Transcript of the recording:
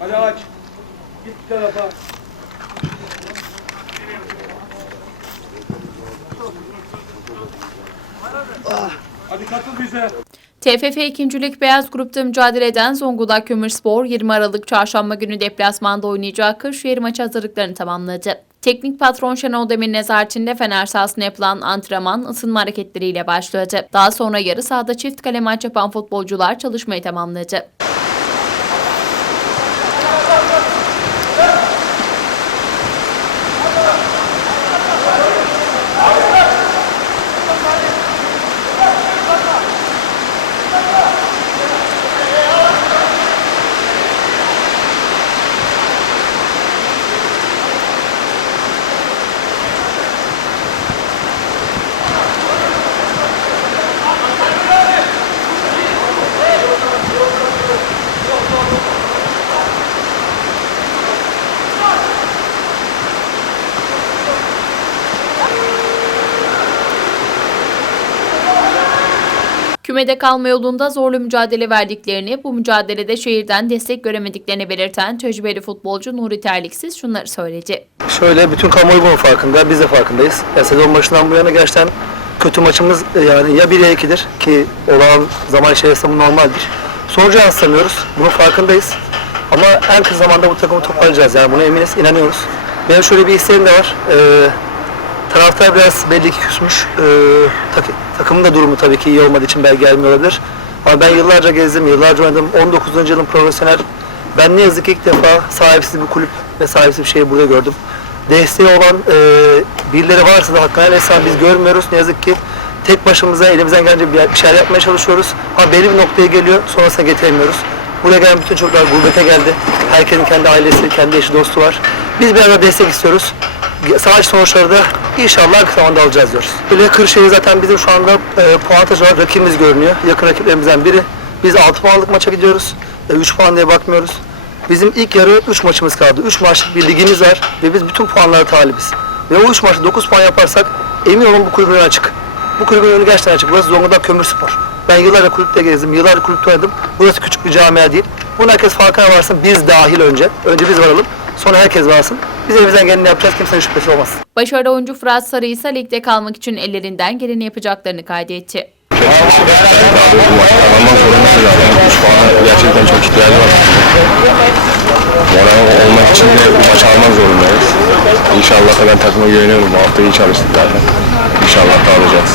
Hadi aç. Git tarafa. Hadi katıl bize. TFF 2. Lig Beyaz Grup'ta mücadele eden Zonguldak Kömürspor 20 Aralık Çarşamba günü deplasmanda oynayacağı Kırşehir maçı hazırlıklarını tamamladı. Teknik patron Şenol Demir nezaretinde Fener sahasında yapılan antrenman ısınma hareketleriyle başladı. Daha sonra yarı sahada çift kale maç yapan futbolcular çalışmayı tamamladı. Kümede kalma yolunda zorlu mücadele verdiklerini, bu mücadelede şehirden destek göremediklerini belirten tecrübeli futbolcu Nuri Terliksiz şunları söyledi. Şöyle bütün kamuoyu bunun farkında, biz de farkındayız. Ya sezon başından bu yana gerçekten kötü maçımız e, yani ya 1 ya 2'dir ki olan zaman içerisinde bu normaldir. Sonucu yansıtamıyoruz, bunun farkındayız. Ama en kısa zamanda bu takımı toparlayacağız yani buna eminiz, inanıyoruz. Benim şöyle bir isteğim de var. Ee, taraftar biraz belli ki küsmüş. Ee, tak- takımın da durumu tabii ki iyi olmadığı için belki gelmiyor olabilir. Ama ben yıllarca gezdim, yıllarca oynadım. 19. yılım profesyonel. Ben ne yazık ki ilk defa sahipsiz bir kulüp ve sahipsiz bir şeyi burada gördüm. Desteği olan e, birileri varsa da hakkını helal biz görmüyoruz. Ne yazık ki tek başımıza elimizden gelince bir şeyler yapmaya çalışıyoruz. Ama belli bir noktaya geliyor, sonrasına getiremiyoruz. Buraya gelen bütün çocuklar gurbete geldi. Herkesin kendi ailesi, kendi eşi, dostu var. Biz bir arada destek istiyoruz. Savaş sonuçları da inşallah kısa zamanda alacağız diyoruz. Böyle Kırşehir zaten bizim şu anda e, puantaj olarak rakibimiz görünüyor. Yakın rakiplerimizden biri. Biz 6 puanlık maça gidiyoruz. 3 puan diye bakmıyoruz. Bizim ilk yarı 3 maçımız kaldı. 3 maçlık bir ligimiz var ve biz bütün puanlara talibiz. Ve o 3 maçta 9 puan yaparsak emin olun bu kulübün açık. Bu kulübün önü gerçekten açık. Burası Zonguldak Kömürspor. Ben yıllarca kulüpte gezdim, yıllarca kulüpte oynadım. Burası küçük bir camia değil. Bunu herkes farkına varsın. Biz dahil önce. Önce biz varalım. Sonra herkes varsın. Biz elimizden geleni yapacağız. Kimsenin şüphesi olmasın. Başarılı oyuncu Fırat Sarı ise ligde kalmak için ellerinden geleni yapacaklarını kaydetti. Abi kazanmak zorundayız zaten. 3 puana gerçekten çok ihtiyacı var. Moral olmak için de bu maçı almak zorundayız. İnşallah da ben takıma güveniyorum. Bu hafta iyi çalıştık zaten. İnşallah da alacağız.